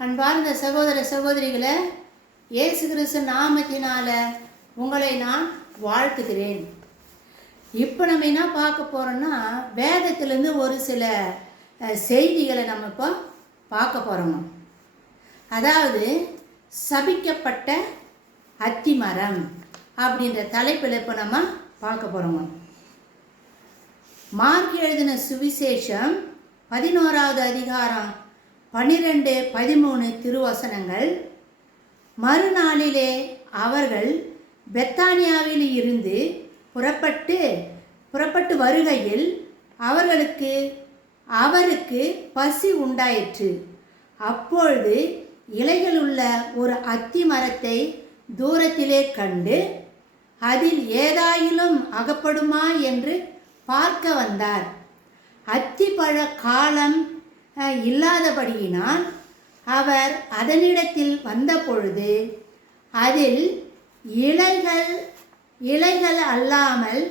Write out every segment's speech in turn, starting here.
அன்பார்ந்த சகோதர சகோதரிகளை, இயேசு கிறிஸ்து நாமத்தினால உங்களை நான் வாழ்த்துகிறேன். இப்போ நம்ம என்ன பார்க்க போகிறோம்னா, வேதத்திலேருந்து ஒரு சில செய்திகளை நம்ம இப்போ பார்க்க போகிறோம். அதாவது சபிக்கப்பட்ட அத்திமரம் அப்படின்ற தலைப்பில் இப்போ நம்ம பார்க்க போகிறோம். மார்க் எழுதின சுவிசேஷம் 11வது அதிகாரம் 12-13 திருவசனங்கள். மறுநாளிலே அவர்கள் பெத்தானியாவில் இருந்து புறப்பட்டு வருகையில் அவருக்கு பசி உண்டாயிற்று. அப்பொழுது இலைகளுள்ள ஒரு அத்தி மரத்தை தூரத்திலே கண்டு அதில் ஏதாயிலும் அகப்படுமா என்று பார்க்க வந்தார். அத்திப்பழ காலம் இல்லாதபடியினால் அவர் அதனிடத்தில் வந்தபொழுது அதில் இலைகள் அல்லாமல்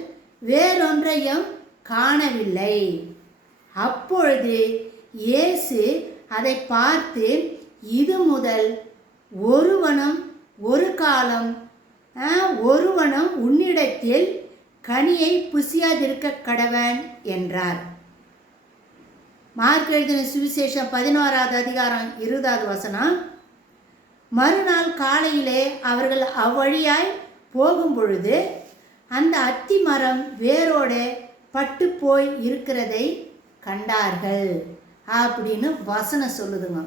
வேறொன்றையும் காணவில்லை. அப்பொழுது இயேசு அதை பார்த்து, இது முதல் ஒருவனும் உன்னிடத்தில் கனியை புசியாதிருக்க கடவன் என்றார். மார்க் எழுதின சுவிசேஷம் 11வது அதிகாரம் 20வது வசனம். மறுநாள் காலையிலே அவர்கள் அவ்வழியாய் போகும் பொழுது அந்த அத்தி மரம் வேரோடு பட்டு போய் இருக்கிறதை கண்டார்கள் அப்படின்னு வசனம் சொல்லுதுங்க.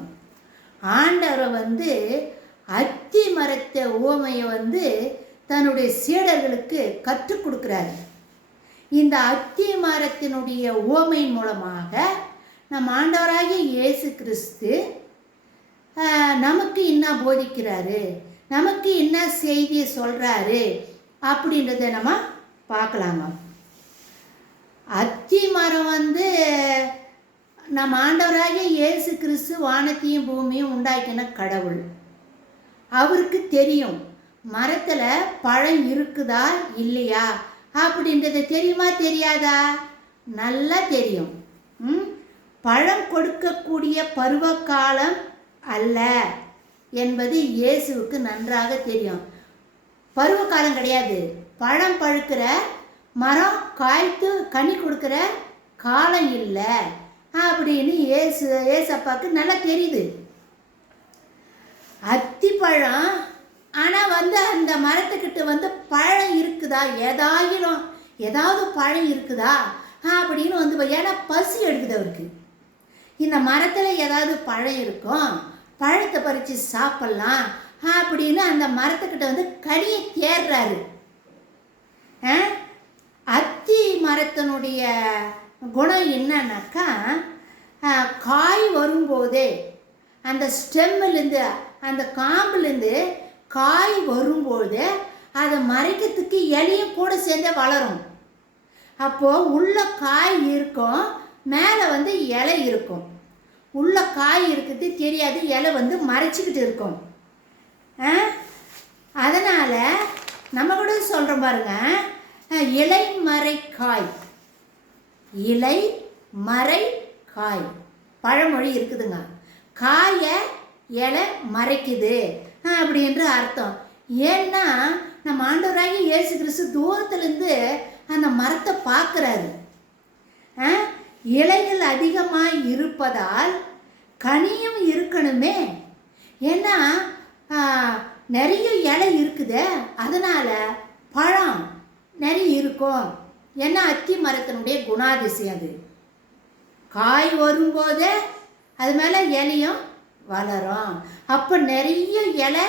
ஆண்டவரை அத்தி மரத்தை உவமையை தன்னுடைய சீடர்களுக்கு கற்றுக் கொடுக்குறாரு. இந்த அத்தி மரத்தினுடைய உவமையின் மூலமாக நம் ஆண்டவராகிய இயேசு கிறிஸ்து நமக்கு என்ன போதிக்கிறாரு, நமக்கு என்ன செய்தியை சொல்கிறாரு அப்படின்றத நம்ம பார்க்கலாங்க. அத்தி மரம் நம் ஆண்டவராகிய இயேசு கிறிஸ்து வானத்தையும் பூமியும் உண்டாக்கின கடவுள். அவருக்கு தெரியும் மரத்தில் பழம் இருக்குதா இல்லையா அப்படின்றது. தெரியுமா தெரியாதா? நல்லா தெரியும். பழம் கொடுக்கக்கூடிய பருவ காலம் அல்ல என்பது இயேசுவுக்கு நன்றாக தெரியும். பருவ காலம் கிடையாது, பழம் பழுக்கிற மரம் காய்த்து கனி கொடுக்குற காலம் இல்லை அப்படின்னு ஏசப்பாவுக்கு நல்லா தெரியுது. அத்தி பழம் ஆனால் அந்த மரத்துக்கிட்ட பழம் இருக்குதா, ஏதாவது பழம் இருக்குதா அப்படின்னு ஏன்னா பசி எடுக்குது அவருக்கு. இந்த மரத்தில் ஏதாவது பழம் இருக்கும், பழத்தை பறித்து சாப்பிட்லாம் அப்படின்னு அந்த மரத்துக்கிட்ட கனியை தேடுறாரு. அத்தி மரத்தினுடைய குணம் என்னன்னாக்கா, காய் வரும்போதே அந்த ஸ்டெம்மிலேருந்து அந்த காம்புலேருந்து காய் வரும்போது அதை மறைக்கிறதுக்கு இலையும் கூட சேர்ந்தே வளரும். அப்போது உள்ள காய் இருக்கும், மேலே இலை இருக்கும். உள்ள காய் இருக்குது தெரியாது, இலை மறைச்சிக்கிட்டு இருக்கும். அதனால் நம்ம கூட சொல்கிறோம் பாருங்க, இலை மறை காய் பழமொழி இருக்குதுங்க. காயை இலை மறைக்குது அப்படின்ற அர்த்தம். ஏன்னா நம்ம ஆண்டவராகிய இயேசு கிறிஸ்து தூரத்துலேருந்து அந்த மரத்தை பார்க்குறாரு. இலைகள் அதிகமாக இருப்பதால் கனியும் இருக்கணுமே. ஏன்னா நிறைய இலை இருக்குது, அதனால் பழம் நிறைய இருக்கும். ஏன்னா அத்தி மரத்தினுடைய குணாதிசயம் அது. காய் வரும்போதே அது மேலே இலையும் வளரும். அப்போ நிறைய இலை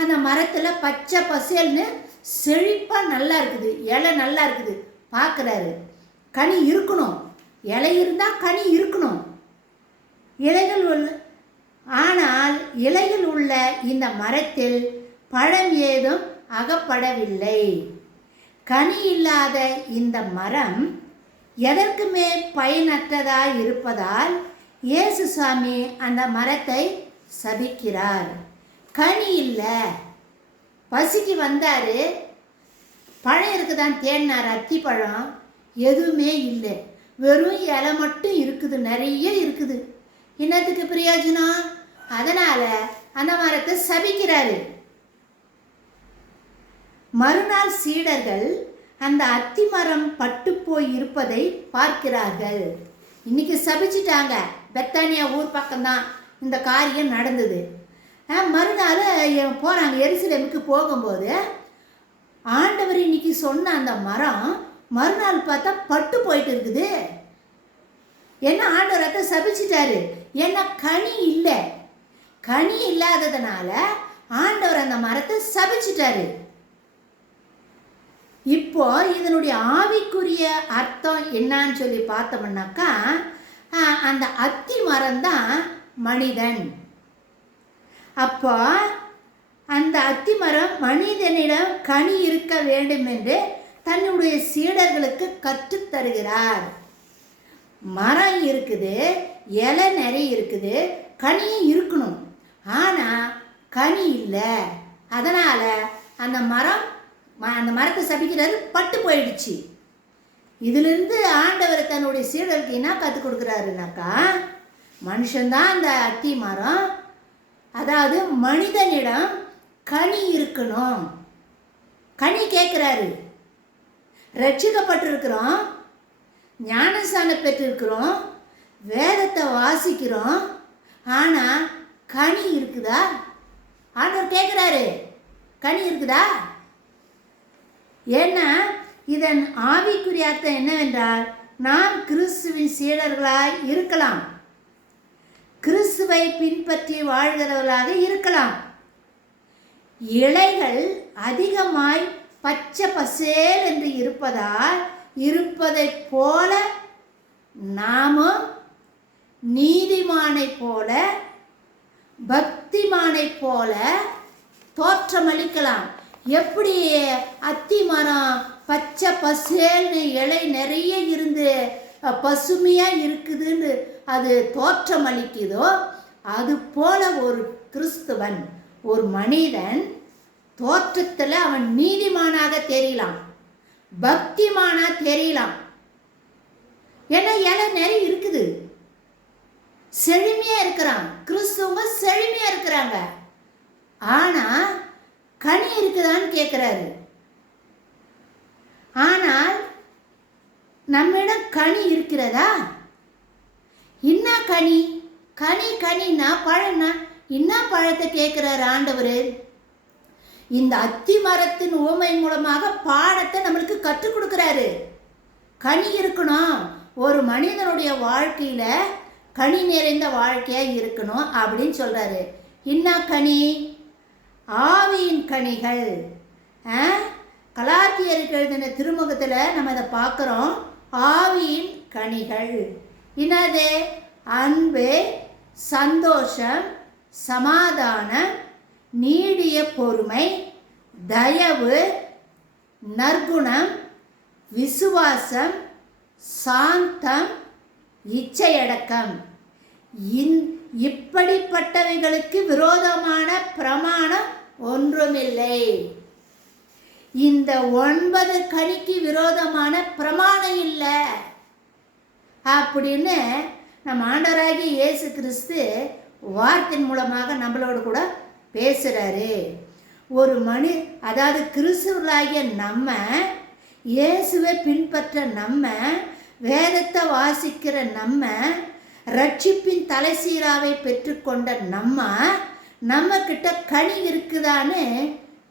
அந்த மரத்தில் பச்சை பசேல்னு செழிப்பாக நல்லா இருக்குது, இலை நல்லா இருக்குது. பார்க்குறாரு, கனி இருக்கணும், இலை இருந்தால் கனி இருக்கணும். ஆனால் இலைகள் உள்ள இந்த மரத்தில் பழம் ஏதும் அகப்படவில்லை. கனி இல்லாத இந்த மரம் எதற்குமே பயனற்றதாக இருப்பதால் இயேசு சுவாமி அந்த மரத்தை சபிக்கிறார். கனி இல்லை, பசிக்கு வந்தார், பழம் இருக்குதான் தேடினார், அத்தி பழம் எதுவுமே இல்லை, வெறும் இலை மட்டும் இருக்குது, நிறைய இருக்குது. என்னத்துக்கு பிரயோஜனம்? அதனால அந்த மரத்தை சபிக்கிறாரு. மறுநாள் சீடர்கள் அந்த அத்தி மரம் பட்டு போய் இருப்பதை பார்க்கிறார்கள். இன்னைக்கு சபிச்சிட்டாங்க. பெத்தானியா ஊர் பக்கம்தான் இந்த காரியம் நடந்தது. மறுநாள் போகிறாங்க. எருசலேமுக்கு போகும்போது ஆண்டவர் இன்னைக்கு சொன்ன அந்த மரம் மறுநாள் பார்த்தா பட்டு போயிட்டு இருக்குது. ஏன்னா ஆண்டவர் அதை சபிச்சிட்டாரு. ஏன்னா கனி இல்லை. கனி இல்லாததுனால ஆண்டவர் அந்த மரத்தை சபிச்சிட்டாரு. இப்போ இதனுடைய ஆவிக்குரிய அர்த்தம் என்னன்னு சொல்லி பார்த்தோம்னாக்கா, அந்த அத்தி மரம் தான் மனிதன். அப்போ அந்த அத்தி மரம் மனிதனிடம் கனி இருக்க வேண்டும் என்று தன்னுடைய சீடர்களுக்கு கற்றுத் தருகிறார். மரம் இருக்குது, இலை நிறைய இருக்குது, கனியும் இருக்கணும். ஆனால் கனி இல்லை. அதனால் அந்த மரத்தை சபிக்கிறாரு, பட்டு போயிடுச்சு. இதிலிருந்து ஆண்டவர் தன்னுடைய சீடர்களுக்கு என்ன கற்றுக் கொடுக்குறாருனாக்கா, மனுஷன்தான் அந்த அத்தி மரம். அதாவது மனிதனிடம் கனி இருக்கணும். கனி கேட்குறாரு. ரட்சிக்கப்பட்டிருக்கிறோம், ஞானஸ்நானம் பெற்றிருக்கிறோம், வேதத்தை வாசிக்கிறோம். ஆனால் கனி இருக்குதா? ஆண்டவர் கேட்குறாரு, கனி இருக்குதா? ஏன்னா இதன் ஆவிக்குரிய அர்த்தம் என்னவென்றால், நாம் கிறிஸ்துவின் சீடர்களாய் இருக்கலாம், கிறிஸ்துவை பின்பற்றி வாழ்கிறவர்களாக இருக்கலாம். இலைகள் அதிகமாய் பச்சை பசேல் என்று இருப்பதைப் போல நாமும் நீதிமானை போல பக்திமானை போல தோற்றமளிக்கலாம். எப்படி அத்தி மரம் பச்சை பசேல்னு இலை நிறைய இருந்து பசுமையாக இருக்குதுன்னு அது தோற்றமளிக்குதோ, அது போல ஒரு கிறிஸ்துவன், ஒரு மனிதன் தோற்றத்தில் அவன் நீதிமானாக தெரியலாம், பக்திமானாக தெரியலாம். ஏன்னா இலை நிறைய இருக்குது, செழுமையாக இருக்கிறான். கிறிஸ்துவங்க செழுமையாக இருக்கிறாங்க. ஆனால் கனி இருக்குதான்னு கேட்குறாரு. ஆனால் நம்மிடம் கனி இருக்கிறதா? என்ன கனி? கனின்னா பழம்னா என்ன பழத்தை கேட்குறாரு ஆண்டவர்? இந்த அத்தி மரத்தின் உவமை மூலமாக பாடத்தை நம்மளுக்கு கற்றுக் கொடுக்குறாரு. கனி இருக்கணும், ஒரு மனிதனுடைய வாழ்க்கையில் கனி நிறைந்த வாழ்க்கையாக இருக்கணும் அப்படின்னு சொல்கிறாரு. என்ன கனி? ஆவியின் கனிகள். கலாத்தியருக்கு எழுதின திருமுகத்தில் நம்ம அதை பார்க்குறோம். ஆவியின் கனிகள் என்னது? அன்பு, சந்தோஷம், சமாதானம், நீடிய பொறுமை, தயவு, நற்குணம், விசுவாசம், சாந்தம், இச்சையடக்கம். இப்படிப்பட்டவைகளுக்கு விரோதமான பிரமாணம் ஒன்றுமில்லை. இந்த 9 கனிக்கு விரோதமான பிரமாணம் இல்லை அப்படின்னு நம்ம ஆண்டவராகிய இயேசு கிறிஸ்து வார்த்தையின் மூலமாக நம்மளோடு கூட பேசுகிறாரு. ஒரு அதாவது கிறிஸ்துவர்களாகிய நம்ம, இயேசுவை பின்பற்ற நம்ம, வேதத்தை வாசிக்கிற நம்ம, ரட்சிப்பின் தலைசீராவை பெற்றுக்கொண்ட நம்ம கிட்ட கனி இருக்குதான்னு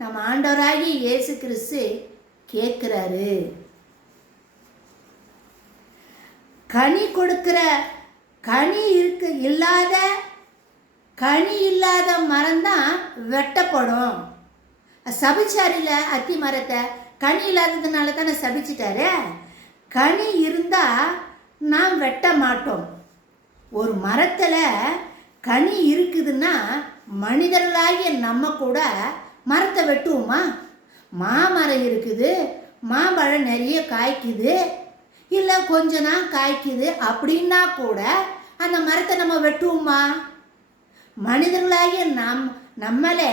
நம்ம ஆண்டவராகிய இயேசு கிறிஸ்து கேட்குறாரு. கனி கொடுக்கிற கனி இல்லாத மரம்தான் வெட்டப்படும். சபிச்சாரில்ல அத்தி மரத்தை, கனி இல்லாததுனால தானே சபிச்சிட்டாரு. கனி இருந்தால் நாம் வெட்ட மாட்டோம். ஒரு மரத்தில் கனி இருக்குதுன்னா மனிதர்களாகிய நம்ம கூட மரத்தை வெட்டுவோமா? மாமரம் இருக்குது, மாம்பழம் நிறைய காய்க்குது, இல்லை கொஞ்ச நாள் காய்க்குது அப்படின்னா கூட அந்த மரத்தை நம்ம வெட்டுவோமா? மனிதர்களாகிய நம்மளே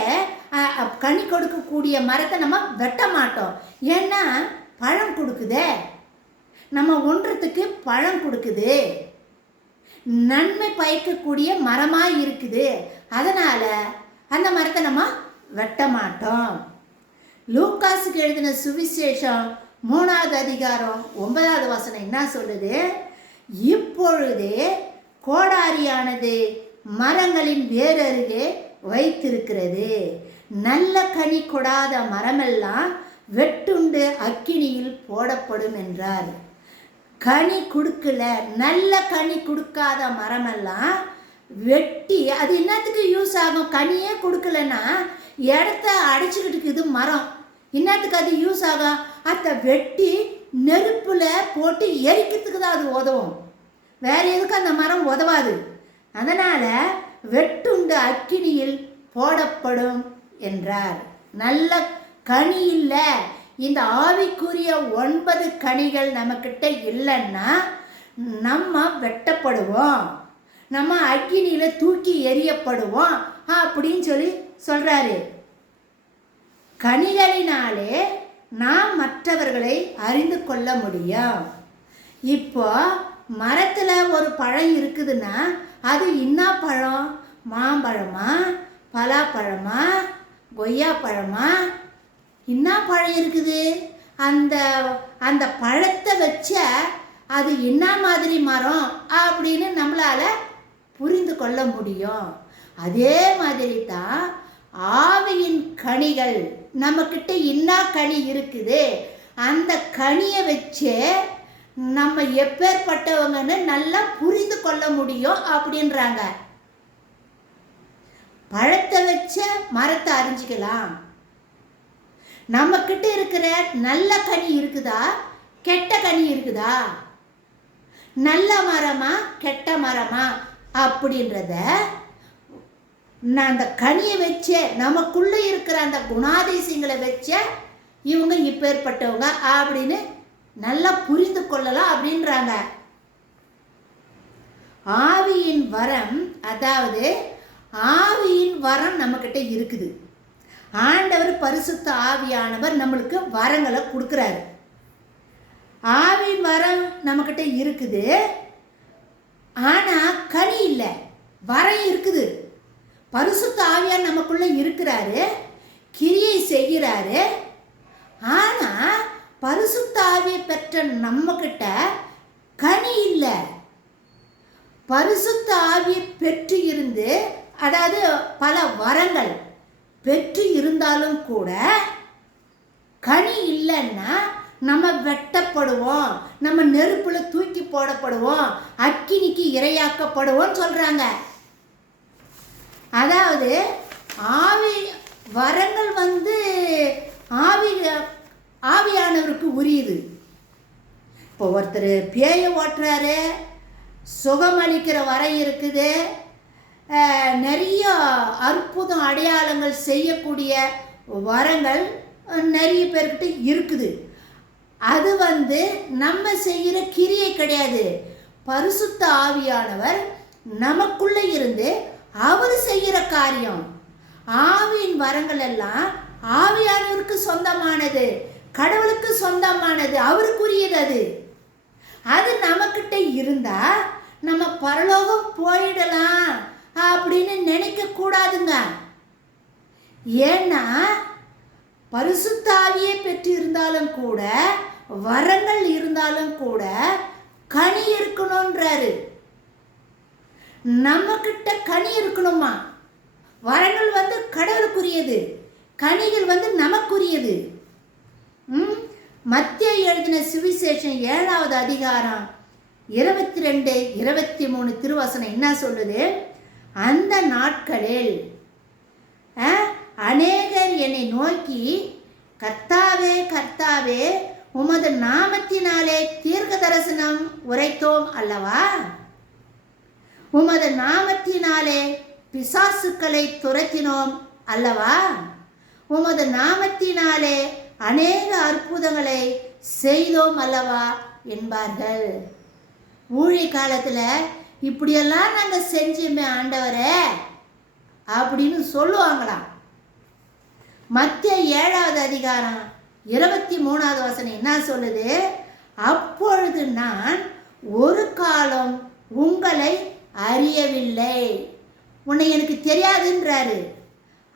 கனி கொடுக்கக்கூடிய மரத்தை நம்ம வெட்ட மாட்டோம். ஏன்னா பழம் கொடுக்குதே, நம்ம ஒன்றத்துக்கு பழம் கொடுக்குது. நன்மை பயக்கக்கூடிய மரமாக இருக்குது. அதனால் அந்த மரத்தை நம்ம வெட்ட மாட்டோம். லூக்காஸுக்கு எழுதின சுவிசேஷம் 3வது அதிகாரம் 9வது வசனம் என்ன சொல்லுது? இப்பொழுதே கோடாரியானது மரங்களின் வேரருகே வைத்திருக்கிறது. நல்ல கனி கொடாத மரமெல்லாம் வெட்டுண்டு அக்கினியில் போடப்படும் என்றார். கனி கொடுக்கல, நல்ல கனி கொடுக்காத மரமெல்லாம் வெட்டி, அது என்னத்துக்கு யூஸ் ஆகும்? கனியே கொடுக்கலன்னா இடத்த அடைச்சிக்கிட்டு மரம் என்னத்துக்கு அது யூஸ் ஆகும்? அதை வெட்டி நெருப்பில் போட்டு எரிக்கிறதுக்கு தான் அது உதவும், வேற எதுக்கு அந்த மரம் உதவாது. அதனால் வெட்டுண்டு அக்கினியில் போடப்படும் என்றார். நல்ல கனி இல்லை, இந்த ஆவிக்குரிய 9 கனிகள் நம்மக்கிட்ட இல்லைன்னா நம்ம வெட்டப்படுவோம், நம்ம அக்கினியில் தூக்கி எரியப்படுவோம் அப்படின்னு சொல்கிறாரு. கனிகளினாலே நாம் மற்றவர்களை அறிந்து கொள்ள முடியும். இப்போ மரத்தில் ஒரு பழம் இருக்குதுன்னா அது என்ன பழம்? மாம்பழமா, பலாப்பழமா, கொய்யா பழமா, என்ன பழம் இருக்குது? அந்த அந்த பழத்தை வச்ச அது என்ன மாதிரி மரம் அப்படின்னு நம்மளால் புரிந்து கொள்ள முடியும். அதே மாதிரி தான் ஆவியின் கனிகள். நம்மக்கிட்ட என்ன கனி இருக்குது, அந்த கனியை வச்சு நம்ம எப்பேற்பட்டவங்கன்னு நல்லா புரிந்து கொள்ள முடியும் அப்படின்றாங்க. பழத்தை வச்ச மரத்தை அறிஞ்சிக்கலாம். நம்மக்கிட்ட இருக்கிற நல்ல கனி இருக்குதா, கெட்ட கனி இருக்குதா, நல்ல மரமா கெட்ட மரமா அப்படின்றத அந்த கனியை வச்ச, நமக்குள்ளே இருக்கிற அந்த குணாதிசயங்களை வச்ச இவங்க இப்பேற்பட்டவங்க அப்படின்னு நல்லா புரிந்து கொள்ளலாம் அப்படின்றாங்க. ஆவியின் வரம், அதாவது ஆவியின் வரம் நம்மக்கிட்ட இருக்குது. ஆண்டவர் பரிசுத்த ஆவியானவர் நம்மளுக்கு வரங்களை கொடுக்குறாரு. ஆவியின் வரம் நம்மக்கிட்ட இருக்குது, ஆனால் கனி இல்லை. வரம் இருக்குது, பரிசுத்த ஆவியார் நமக்குள்ளே இருக்கிறாரு, கிரியை செய்கிறாரு. ஆனால் பரிசுத்த ஆவியை பெற்ற நம்மக்கிட்ட கனி இல்லை. பரிசுத்த ஆவியை பெற்று இருந்து, அதாவது பல வரங்கள் பெற்று இருந்தாலும் கூட கனி இல்லைன்னா நம்ம வெட்டப்படுவோம், நம்ம நெருப்பில் தூக்கி போடப்படுவோம், அக்கினிக்கு இரையாக்கப்படுவோம் சொல்கிறாங்க. அதாவது ஆவி வரங்கள் ஆவியானவருக்கு உரியுது. இப்போ ஒருத்தர் பேயை ஓட்டுறாரு, சுகமளிக்கிற வரம் இருக்குது, நிறைய அற்புதம் அடையாளங்கள் செய்யக்கூடிய வரங்கள் நிறைய பேர்கிட்ட இருக்குது. அது நம்ம செய்கிற கிரியை கிடையாது. பரிசுத்த ஆவியானவர் நமக்குள்ளே இருந்து அவர் செய்கிற காரியம். ஆவியின் வரங்கள் எல்லாம் ஆவியானவருக்கு சொந்தமானது, கடவுளுக்கு சொந்தமானது, அவருக்குரியது. அது அது நம்மக்கிட்ட இருந்தால் நம்ம பரலோகம் போயிடலாம் அப்படின்னு நினைக்க கூடாதுங்க. ஏன்னா பரிசுத்த ஆவியை பெற்று இருந்தாலும் கூட, வரங்கள் இருந்தாலும் கூட கனி இருக்கணும்ன்றாரு. நம்மக்கிட்ட கனி இருக்கணுமா? வரங்கள் கடவுளுக்குரியது, கனிகள் நமக்குரியது. மத்தேயு எழுதின சுவிசேஷம் 7வது அதிகாரம் 22, 23 திருவசனம் என்ன சொல்லுது? அந்த நாட்களில் அநேகர் என்னை நோக்கி, கர்த்தாவே கர்த்தாவே, உமது நாமத்தினாலே தீர்க்க தரிசனம் உரைத்தோம் அல்லவா, உமது நாமத்தினாலே பிசாசுக்களை துரத்தினோம் அல்லவா, உமது நாமத்தினாலே அநேக அற்புதங்களை செய்தோம் அல்லவா என்பார்கள். ஊழிய காலத்தில் இப்படியெல்லாம் நாங்கள் செஞ்சோமே ஆண்டவரே அப்படின்னு சொல்லுவாங்களாம். மத்தேயு 7வது அதிகாரம் 23வது வசனம் என்ன சொல்லுது? அப்பொழுது நான் ஒரு காலம் உங்களை அறியவில்லை. உன்னை எனக்கு தெரியாதுன்றாரு.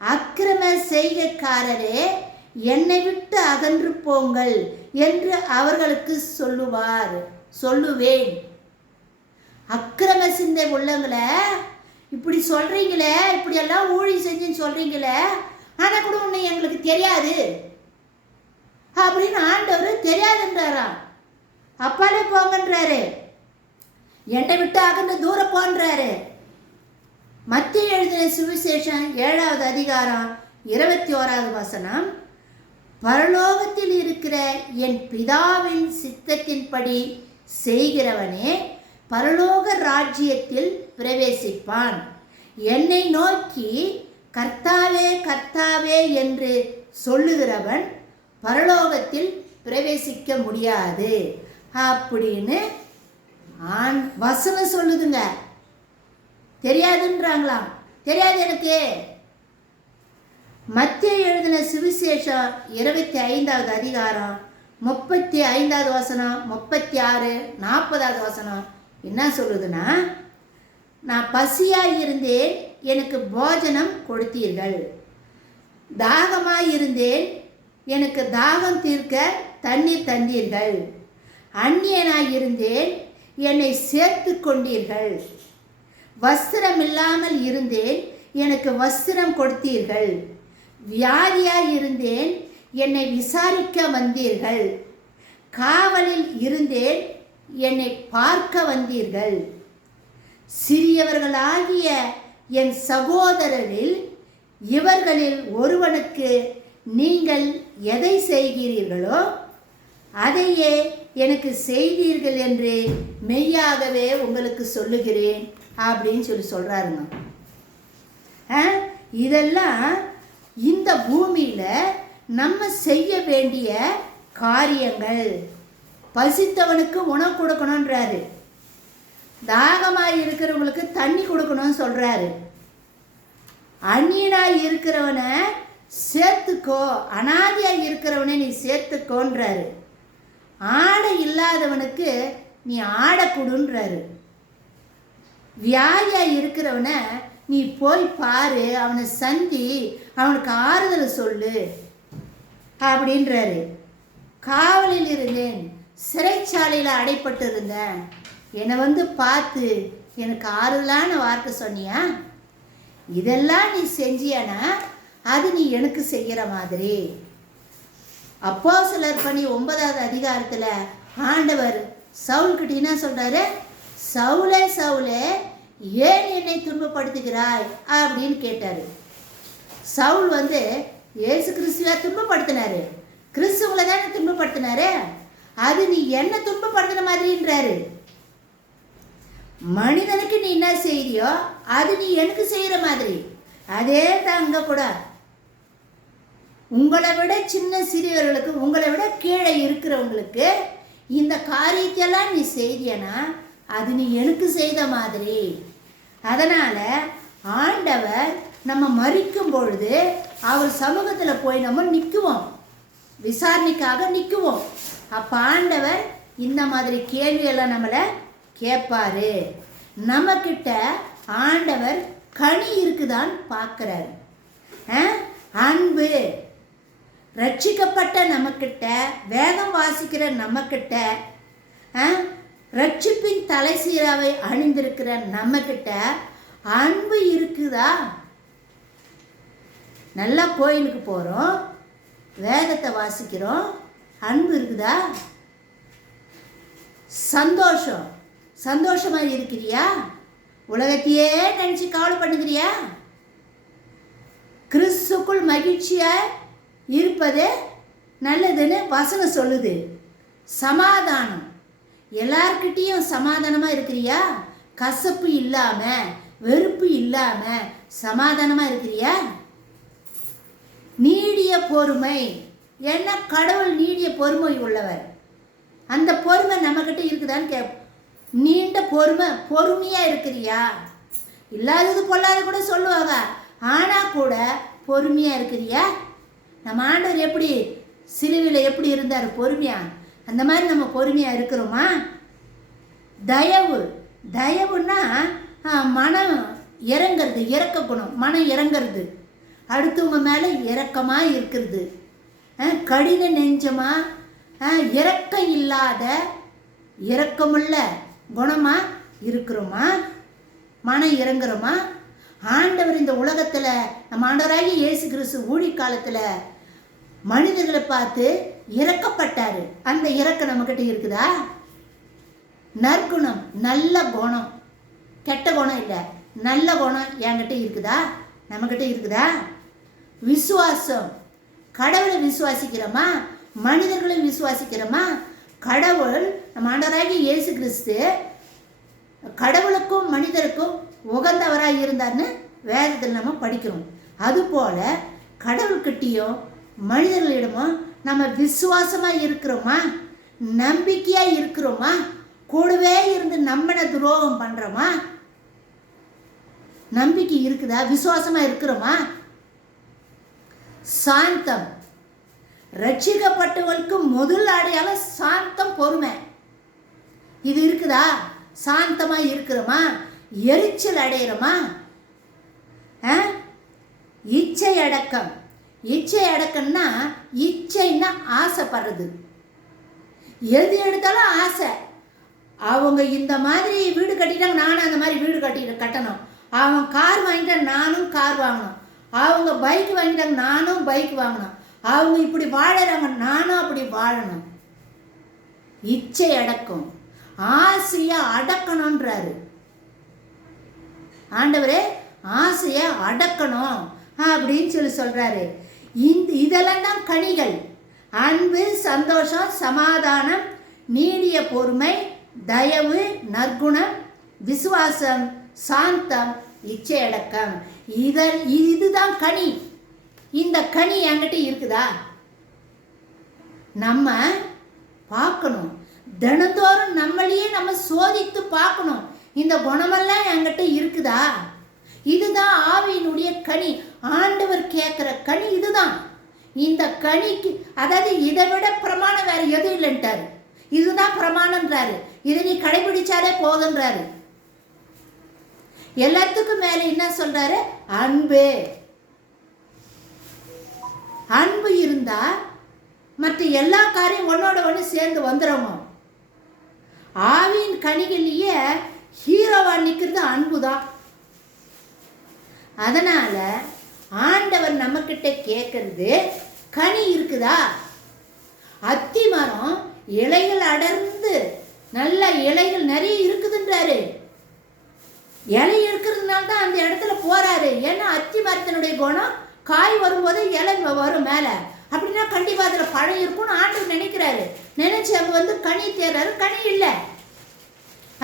அக்கிரம செய்கைக்காரரே, என்னை விட்டு அகன்று போங்கள் என்று அவர்களுக்கு சொல்லுவேன். அக்கிரம சிந்தை உள்ளவங்களை இப்படி சொல்றீங்களே, இப்படியெல்லாம் ஊழி செஞ்சுன்னு சொல்றீங்களே, ஆனால் கூட உன்னை எங்களுக்கு தெரியாது அப்படின்னு ஆண்டவர் தெரியாதுன்றாராம். அப்பாலே போங்கன்றாரு, என்னை விட்டு அகன்று தூரம் போன்றாரு. மத்திய எழுதின சுவிசேஷம் 7வது அதிகாரம் 21வது வசனம், பரலோகத்தில் இருக்கிற என் பிதாவின் சித்தத்தின்படி செய்கிறவனே பரலோக ராஜ்யத்தில் பிரவேசிப்பான். என்னை நோக்கி கர்த்தாவே கர்த்தாவே என்று சொல்லுகிறவன் பரலோகத்தில் பிரவேசிக்க முடியாது அப்படின்னு வசனம் சொல்லுதுங்க. தெரியாதுன்றாங்களாம். தெரியாது எனக்கு. மத்திய எழுதின சுவிசேஷம் 25வது அதிகாரம் 35வது வசனம், 36, 40வது வசனம் என்ன சொல்லுதுன்னா, நான் பசியாய் இருந்தேன், எனக்கு போஜனம் கொடுத்தீர்கள். தாகமாய் இருந்தேன், எனக்கு தாகம் தீர்க்க தண்ணீர் தந்தீர்கள். அந்நியனாய் இருந்தேன், என்னை சேர்த்து கொண்டீர்கள். வஸ்திரம் இல்லாமல் இருந்தேன், எனக்கு வஸ்திரம் கொடுத்தீர்கள். வியாதியாய் இருந்தேன், என்னை விசாரிக்க வந்தீர்கள். காவலில் இருந்தேன், என்னை பார்க்க வந்தீர்கள். சிறியவர்களாகிய என் சகோதரரில் இவர்களில் ஒருவனுக்கு நீங்கள் எதை செய்கிறீர்களோ அதையே எனக்கு செய்தீர்கள் என்று மெய்யாகவே உங்களுக்கு சொல்லுகிறேன் அப்படின்னு சொல்கிறாருங்க. இதெல்லாம் இந்த பூமியில் நம்ம செய்ய வேண்டிய காரியங்கள். பசித்தவனுக்கு உணவு கொடுக்கணுன்றாரு, தாகமாய் இருக்கிறவங்களுக்கு தண்ணி கொடுக்கணும்னு சொல்கிறாரு, அந்நியனாய் இருக்கிறவனை சேர்த்துக்கோ, அனாதியாய் இருக்கிறவனை நீ சேர்த்துக்கோன்றாரு, ஆடை இல்லாதவனுக்கு நீ ஆடை கொடுன்றாரு, வியாதியாய் இருக்கிறவனை நீ போய் பாரு, அவனை சந்தி, அவனுக்கு ஆறுதல் சொல்லு அப்படின்றாரு. காவலில் இருந்தேன், சிறைச்சாலையில் அடைப்பட்டு இருந்தேன், என்னை பார்த்து எனக்கு ஆறுதலான வார்த்தை சொன்னியா? இதெல்லாம் நீ செஞ்சியானா அது நீ எனக்கு செய்கிற மாதிரி. அப்போஸ்தலர் பணி 9வது அதிகாரத்தில் ஆண்டவர் சவுல்கிட்ட என்ன சொல்கிறாரு? சவுலே சவுலே, ஏன் என்னை துன்பப்படுத்துகிறாய் அப்படின்னு கேட்டார். சவுல் இயேசு கிறிஸ்துவை துன்பப்படுத்தினாரு, கிறிஸ்துவங்களை தானே துன்பப்படுத்தினாரு, அது நீ என்ன துன்பப்படுத்தின மாதிரின்றாரு. மனிதனுக்கு நீ என்ன செய்யறியோ அது நீ எனக்கு செய்கிற மாதிரி. அதே தான் அங்கே கூட உங்களை விட சின்ன சிறியவர்களுக்கு, உங்களை விட கீழே இருக்கிறவங்களுக்கு இந்த காரியத்தையெல்லாம் நீ செய்தியனா அது நீ எனக்கு செய்த மாதிரி. அதனால் ஆண்டவர் நம்ம மரிக்கும் பொழுது அவர் சமூகத்தில் போய் நம்ம நிற்குவோம், விசாரணைக்காக நிற்குவோம். அப்போ ஆண்டவர் இந்த மாதிரி கேள்வியெல்லாம் நம்மளை கேட்பாரு. நம்மக்கிட்ட ஆண்டவர் கனி இருக்குதான்னு பார்க்குறாரு. அன்பு, ரட்சிக்கப்பட்ட நம்மக்கிட்ட, வேதம் வாசிக்கிற நம்மக்கிட்ட, ரட்சிப்பின் தலை சீராவை அணிந்திருக்கிற நம்மக்கிட்ட அன்பு இருக்குதா? நல்லா கோயிலுக்கு போகிறோம், வேதத்தை வாசிக்கிறோம், அன்பு இருக்குதா? சந்தோஷமாக இருக்கிறியா? உலகத்தையே நினச்சி கவலை பண்ணுகிறியா? கிறிஸ்துக்குள் மகிழ்ச்சியாக இருப்பது நல்லதுன்னு வசனம் சொல்லுது. சமாதானம், எல்லார்கிட்டையும் சமாதானமாக இருக்கிறியா? கசப்பு இல்லாமல், வெறுப்பு இல்லாமல் சமாதானமாக இருக்கிறியா? நீடிய பொறுமை, ஏன்னா கடவுள் நீடிய பொறுமை உள்ளவர். அந்த பொறுமை நம்மக்கிட்ட இருக்குதான்னு கேட்போம். நீண்ட பொறுமையாக இருக்கிறியா? இல்லாதது பொல்லாத கூட சொல்லுவாங்க, ஆனால் கூட பொறுமையாக இருக்கிறியா? நம்ம ஆண்டவர் எப்படி சிலுவையில் எப்படி இருந்தார் பொறுமையா, அந்த மாதிரி நம்ம பொறுமையாக இருக்கிறோமா? தயவுன்னா மனம் இறங்கிறது, இறக்க குணம், மனம் இறங்கிறது, அடுத்தவங்க மேலே இரக்கமாக இருக்கிறது, கடின நெஞ்சமாக இரக்கம் இல்லாத இரக்கமுள்ள குணமாக இருக்கிறோமா, மனம் இறங்குறோமா? ஆண்டவர் இந்த உலகத்தில் நம்ம ஆண்டவராகி இயேசு கிறிஸ்து ஊழி காலத்தில் மனிதர்களை பார்த்து இறக்கப்பட்டார். அந்த இறக்கம் நம்மக்கிட்ட இருக்குதா? நற்குணம், நல்ல குணம், கெட்ட குணம் இல்லை, நல்ல குணம் என்கிட்ட இருக்குதா? நம்மக்கிட்ட இருக்குதா? விசுவாசம், கடவுளை விசுவாசிக்கிறோமா? மனிதர்களை விசுவாசிக்கிறோமா? கடவுள் நம்ம ஆண்டவராகி இயேசு கிறிஸ்து கடவுளுக்கும் மனிதருக்கும் உகந்தவராக இருந்தார்னு வேதத்தில் நம்ம படிக்கிறோம். அதுபோல் கடவுள்கிட்டையும் மனிதர்களிடமும் நம்ம விசுவாசமாக இருக்கிறோமா? நம்பிக்கையாக இருக்கிறோமா? கூடவே இருந்து நம்மளை துரோகம் பண்ணுறோமா? நம்பிக்கை இருக்குதா? விசுவாசமாக இருக்கிறோமா? சாந்தம், ரட்சிக்கப்பட்டவர்களுக்கு முதல் அடையாளம் சாந்தம், பொறுமை. இது இருக்குதா? சாந்தமாக இருக்கிறோமா? எரிச்சல் அடைகிறோமா? இச்சை அடக்கம். இச்சை அடக்கம்னா இச்சைன்னா ஆசைப்படுறது, எது எடுத்தாலும் ஆசை. அவங்க இந்த மாதிரி வீடு கட்டிட்டாங்க, நானும் அந்த மாதிரி வீடு கட்டணும். அவங்க கார் வாங்கிட்டாங்க, நானும் கார் வாங்கணும். அவங்க பைக் வாங்கிட்டாங்க, நானும் பைக் வாங்கணும். அவங்க இப்படி வாழறாங்க, நானும் அப்படி வாழணும். இச்சை அடக்கம், ஆசையை அடக்கணுன்றாரு ஆண்டவரே. ஆசையை அடக்கணும் அப்படின்னு சொல்றாரு. இதெல்லாம் தான் கனிகள்: அன்பு, சந்தோஷம், சமாதானம், நீடிய பொறுமை, தயவு, நற்குணம், விசுவாசம், சாந்தம், இச்சை அடக்கம். இதுதான் கனி. இந்த கனி என்கிட்ட இருக்குதா? நம்ம பார்க்கணும். தினந்தோறும் நம்மளையே நம்ம சோதித்து பார்க்கணும். இந்த குணமெல்லாம் என்கிட்ட இருக்குதா? இதுதான் ஆவியினுடைய கனி. ஆண்டவர் கேட்குற கனி இதுதான். இந்த கனிக்கு, அதாவது இதை விட பிரமாணம் வேற எதுவும் இல்லைன்ட்டாரு. இதுதான் பிரமாணன்றாரு. இதை நீ கடைபிடிச்சாலே போதுன்றாரு. எல்லாத்துக்கும் மேல என்ன சொல்றாரு? அன்பு. அன்பு இருந்தா மற்ற எல்லா காரியம் ஒன்னோட ஒன்று சேர்ந்து வந்துடுமோ. ஆவியின் கனிகள்லயே ஹீரோவா நிற்கிறது அன்பு தான். அதனால ஆண்டவர் நம்ம கிட்ட கேட்கறது, கனி இருக்குதா? அத்தி மரம் இலைகள் அடர்ந்து நல்ல இலைகள் நிறைய இருக்குதுன்றாரு. இலை இருக்கிறதுனால தான் அந்த இடத்துல போறாரு. ஏன்னா அத்தி மரத்தினுடைய குணம், காய் வரும்போது இலை வரும் மேலே. அப்படின்னா கண்டிப்பாக அதில் பழம் இருக்கும்னு ஆண்டவர் நினைக்கிறாரு. நினைச்சு அங்கே கனி தேர்றாரு, கனி இல்லை.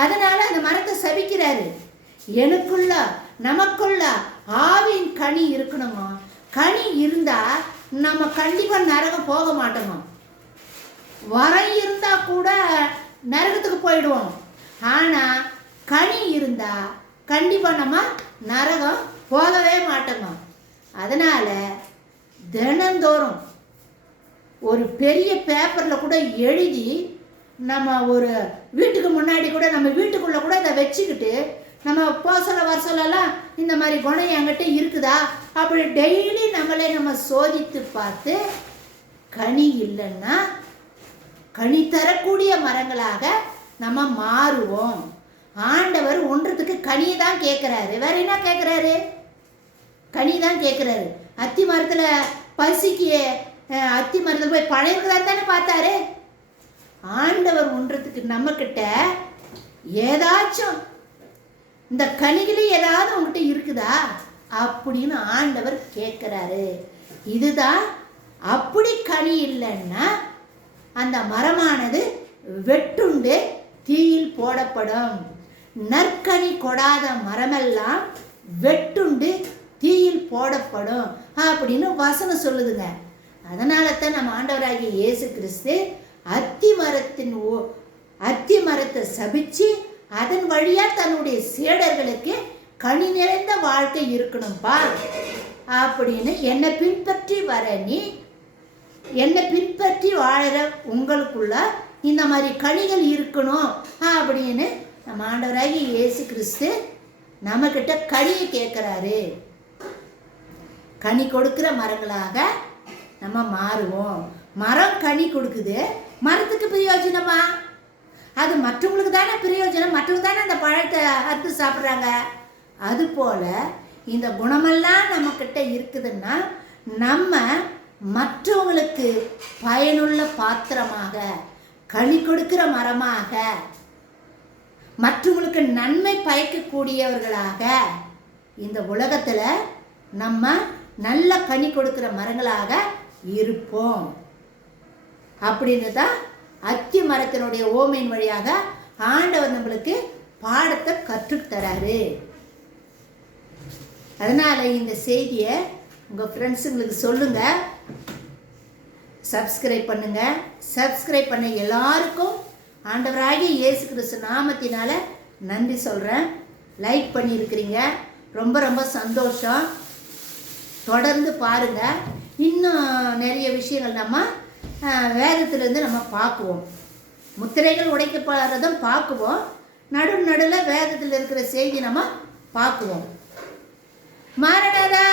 அதனால அந்த மரத்தை சபிக்கிறாரு. எனக்குள்ள நமக்குள்ள ஆவின் கனி இருக்கணுமா? கனி இருந்தா நம்ம கண்டிப்பா நரகம் போக மாட்டோமா. வரம் இருந்தா கூட நரகத்துக்கு போயிடுவோம். ஆனா கனி இருந்தா கண்டிப்பா நம்ம நரகம் போகவே மாட்டோமா. அதனால தினந்தோறும் ஒரு பெரிய பேப்பர்ல கூட எழுதி, நம்ம ஒரு வீட்டுக்கு முன்னாடி கூட, நம்ம வீட்டுக்குள்ள கூட இதை வச்சுக்கிட்டு, நம்ம போசல வரசலெல்லாம் இந்த மாதிரி குணம் என்கிட்ட இருக்குதா அப்படி டெய்லி நம்மளே நம்ம சோதித்து பார்த்து, கனி இல்லைன்னா கனி தரக்கூடிய மரங்களாக நம்ம மாறுவோம். ஆண்டவர் ஒன்றத்துக்கு கனியை தான் கேட்குறாரு, வேற என்ன கேட்குறாரு? கனி தான் கேட்குறாரு. அத்தி மரத்தில் பசிக்கு அத்தி மரத்தில் போய் பழம் இருக்குதா தானே பார்த்தாரு. ஆண்டவர் ஒன்றத்துக்கு நம்மக்கிட்ட ஏதாச்சும் இந்த கனிகளே ஏதாவது உங்ககிட்ட இருக்குதா அப்படின்னு ஆண்டவர் கேட்குறாரு. இதுதான். அப்படி கனி இல்லைன்னா அந்த மரமானது வெட்டுண்டு தீயில் போடப்படும். நற்கனி கொடாத மரமெல்லாம் வெட்டுண்டு தீயில் போடப்படும் அப்படின்னு வசனம் சொல்லுதுங்க. அதனால தான் நம்ம ஆண்டவராகிய இயேசு கிறிஸ்து அத்தி மரத்தை சபிச்சு அதன் வழியா தன்னுடைய சீடர்களுக்கு கனி நிறைந்த வாழ்க்கை இருக்கணும்பா அப்படின்னு, என்னை பின்பற்றி வர நீ, என்னை பின்பற்றி வாழற உங்களுக்குள்ள இந்த மாதிரி கனிகள் இருக்கணும் அப்படின்னு நம்ம ஆண்டவராகிய இயேசு கிறிஸ்து நம்மக்கிட்ட கனியை கேட்குறாரு. கனி கொடுக்கிற மரங்களாக நம்ம மாறுவோம். மரம் கனி கொடுக்குது, மரத்துக்கு பிரயோஜனமா? அது மற்றவங்களுக்கு தானே பிரயோஜனம், மற்றவங்க தானே அந்த பழத்தை அறுத்து சாப்பிட்றாங்க. அதுபோல் இந்த குணமெல்லாம் நம்மக்கிட்ட இருக்குதுன்னா நம்ம மற்றவங்களுக்கு பயனுள்ள பாத்திரமாக, கனி கொடுக்கிற மரமாக, மற்றவங்களுக்கு நன்மை பயக்கக்கூடியவர்களாக இந்த உலகத்தில் நம்ம நல்ல கனி கொடுக்கிற மரங்களாக இருப்போம் அப்படின்னு தான் அத்தி மரத்தினுடைய ஓமையின் வழியாக ஆண்டவர் நம்மளுக்கு பாடத்தை கற்றுத்தராரு. அதனால் இந்த செய்தியை உங்கள் ஃப்ரெண்ட்ஸுங்களுக்கு சொல்லுங்கள், சப்ஸ்கிரைப் பண்ணுங்கள். சப்ஸ்கிரைப் பண்ண எல்லாருக்கும் ஆண்டவராகிய இயேசு கிறிஸ்து நாமத்தினால நன்றி சொல்கிறேன். லைக் பண்ணியிருக்கிறீங்க, ரொம்ப ரொம்ப சந்தோஷம். தொடர்ந்து பாருங்கள். இன்னும் நிறைய விஷயங்கள் நம்ம வேதத்திலேருந்து நம்ம பார்க்குவோம். முத்திரைகள் உடைக்கப்படுறதும் பார்க்குவோம். நடுவில் வேதத்தில் இருக்கிற செய்தி நம்ம பார்க்குவோம். மாரநாதா.